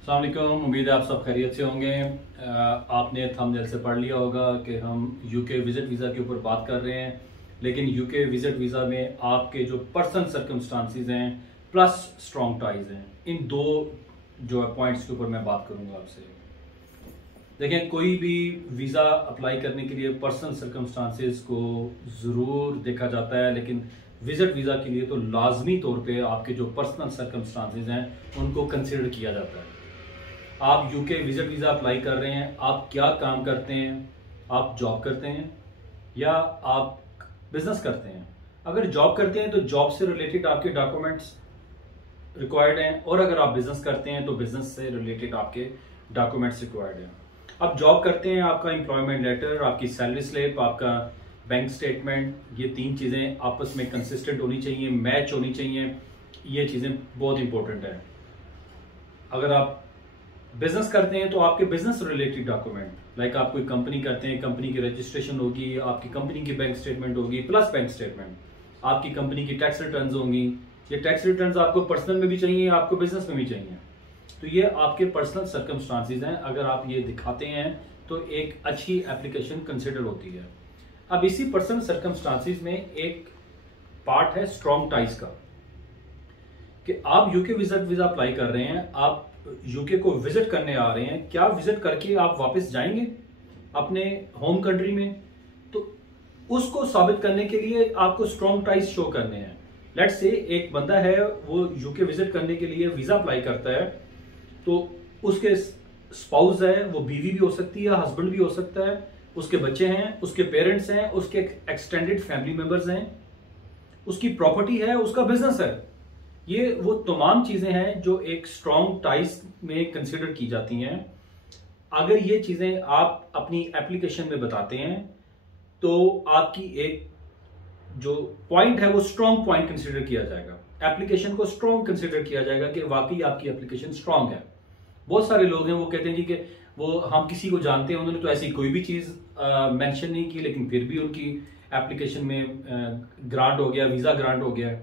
अस्सलाम वालेकुम। उम्मीद है आप सब खैरियत से होंगे। आपने थंबनेल से पढ़ लिया होगा कि हम यूके विजिट वीज़ा के ऊपर बात कर रहे हैं, लेकिन यूके विजिट वीज़ा में आपके जो पर्सनल सर्कमस्टांसिस हैं प्लस स्ट्रॉन्ग टाइज हैं, इन दो जो पॉइंट्स के ऊपर मैं बात करूंगा आपसे। देखें, कोई भी वीज़ा अप्लाई करने के लिए पर्सनल सर्कमस्टांसिस को ज़रूर देखा जाता है, लेकिन विजिट वीज़ा के लिए तो लाजमी तौर पे आपके जो पर्सनल सर्कमस्टांसिस हैं उनको कंसिडर किया जाता है। आप यूके विजिट वीज़ा अप्लाई कर रहे हैं, आप क्या काम करते हैं? आप जॉब करते हैं या आप बिजनेस करते हैं? अगर जॉब करते हैं तो जॉब से रिलेटेड आपके डॉक्यूमेंट्स रिक्वायर्ड हैं, और अगर आप बिजनेस करते हैं तो बिजनेस से रिलेटेड आपके डॉक्यूमेंट्स रिक्वायर्ड हैं। आप जॉब करते हैं, आपका एम्प्लॉयमेंट लेटर, आपकी सैलरी स्लिप, आपका बैंक स्टेटमेंट, ये तीन चीज़ें आपस में कंसिस्टेंट होनी चाहिए, मैच होनी चाहिए। ये चीज़ें बहुत इंपॉर्टेंट है। अगर आप बिजनेस करते हैं तो आपके बिजनेस रिलेटेड डॉक्यूमेंट, लाइक आप कोई कंपनी करते हैं, कंपनी की रजिस्ट्रेशन होगी, आपकी कंपनी की बैंक स्टेटमेंट होगी प्लस बैंक स्टेटमेंट, आपकी कंपनी की टैक्स रिटर्न्स होंगी। ये टैक्स रिटर्न्स आपको पर्सनल में भी चाहिए, आपको बिजनेस में भी चाहिए। तो ये आपके पर्सनल सर्कमस्टांसिस हैं। अगर आप ये दिखाते हैं तो एक अच्छी एप्लीकेशन कंसिडर होती है। अब इसी पर्सनल सर्कमस्टांसिस में एक पार्ट है स्ट्रॉन्ग टाइज का, कि आप यूके विजिट वीजा अप्लाई कर रहे हैं, आप यूके को विजिट करने आ रहे हैं, क्या विजिट करके आप वापस जाएंगे अपने होम कंट्री में? तो उसको साबित करने के लिए आपको स्ट्रॉन्ग टाइज शो करने हैं। लेट्स से एक बंदा है, वो यूके विजिट करने के लिए वीजा अप्लाई करता है, तो उसके स्पाउस है, वो बीवी भी हो सकती है, हस्बैंड भी हो सकता है, उसके बच्चे हैं, उसके पेरेंट्स हैं, उसके एक्सटेंडेड फैमिली मेंबर्स हैं, उसकी प्रॉपर्टी है, उसका बिजनेस है। ये वो तमाम चीजें हैं जो एक स्ट्रॉन्ग टाइज में कंसिडर की जाती हैं। अगर ये चीजें आप अपनी एप्लीकेशन में बताते हैं तो आपकी एक जो पॉइंट है वो स्ट्रॉन्ग पॉइंट कंसिडर किया जाएगा, एप्लीकेशन को स्ट्रॉन्ग कंसिडर किया जाएगा कि वाकई आपकी एप्लीकेशन स्ट्रॉन्ग है। बहुत सारे लोग हैं वो कहते हैं जी कि वो हम किसी को जानते हैं, उन्होंने तो ऐसी कोई भी चीज मेंशन नहीं की, लेकिन फिर भी उनकी एप्लीकेशन में ग्रांट हो गया, वीजा ग्रांट हो गया।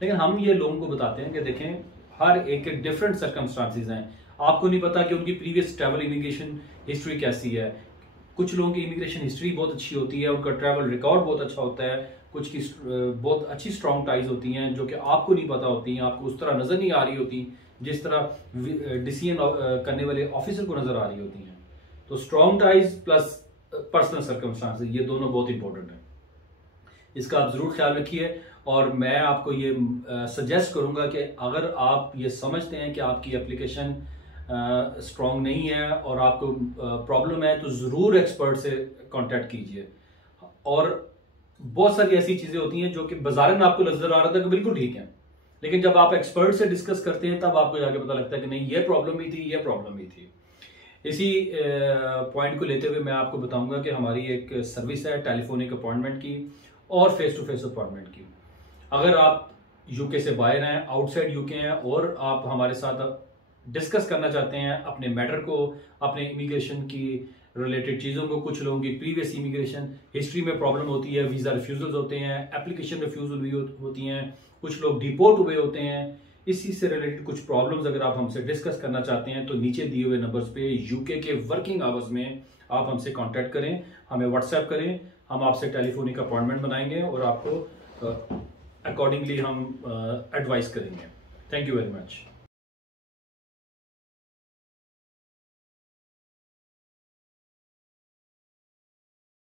लेकिन हम ये लोगों को बताते हैं कि देखें, हर एक के डिफरेंट सर्कमस्टांसिस हैं। आपको नहीं पता कि उनकी प्रीवियस ट्रैवल इमिग्रेशन हिस्ट्री कैसी है। कुछ लोगों की इमिग्रेशन हिस्ट्री बहुत अच्छी होती है, उनका ट्रैवल रिकॉर्ड बहुत अच्छा होता है, कुछ की बहुत अच्छी स्ट्रॉन्ग टाइज होती हैं जो कि आपको नहीं पता होती हैं, आपको उस तरह नजर नहीं आ रही होती जिस तरह डिसीजन करने वाले ऑफिसर को नजर आ रही होती हैं। तो strong ties plus personal circumstances, ये दोनों बहुत इंपॉर्टेंट है। इसका आप जरूर ख्याल रखिए। और मैं आपको ये सजेस्ट करूंगा कि अगर आप ये समझते हैं कि आपकी एप्लीकेशन स्ट्रॉन्ग नहीं है और आपको प्रॉब्लम है, तो ज़रूर एक्सपर्ट से कांटेक्ट कीजिए। और बहुत सारी ऐसी चीज़ें होती हैं जो कि बाज़ारन आपको नजर आ रहा था कि बिल्कुल ठीक है, लेकिन जब आप एक्सपर्ट से डिस्कस करते हैं तब आपको जाके पता लगता है कि नहीं, ये प्रॉब्लम ही थी, ये प्रॉब्लम ही थी। इसी पॉइंट को लेते हुए मैं आपको बताऊंगा कि हमारी एक सर्विस है टेलीफोनिक अपॉइंटमेंट की और फेस टू फेस अपॉइंटमेंट की। अगर आप यूके से बाहर हैं, आउटसाइड यूके हैं, और आप हमारे साथ डिस्कस करना चाहते हैं अपने मैटर को, अपने इमिग्रेशन की रिलेटेड चीज़ों को, कुछ लोगों की प्रीवियस इमिग्रेशन हिस्ट्री में प्रॉब्लम होती है, वीज़ा रिफ्यूजल्स होते हैं, एप्लीकेशन रिफ्यूजल भी होती हैं, कुछ लोग डिपोर्ट हुए होते हैं, इसी से रिलेटेड कुछ प्रॉब्लम्स अगर आप हमसे डिस्कस करना चाहते हैं तो नीचे दिए हुए नंबर्स पे यूके के वर्किंग आवर्स में आप हमसे कांटेक्ट करें, हमें व्हाट्सएप करें, हम आपसे टेलीफोनिक अपॉइंटमेंट बनाएंगे और आपको अकॉर्डिंगली हम एडवाइस करेंगे। Thank you very much.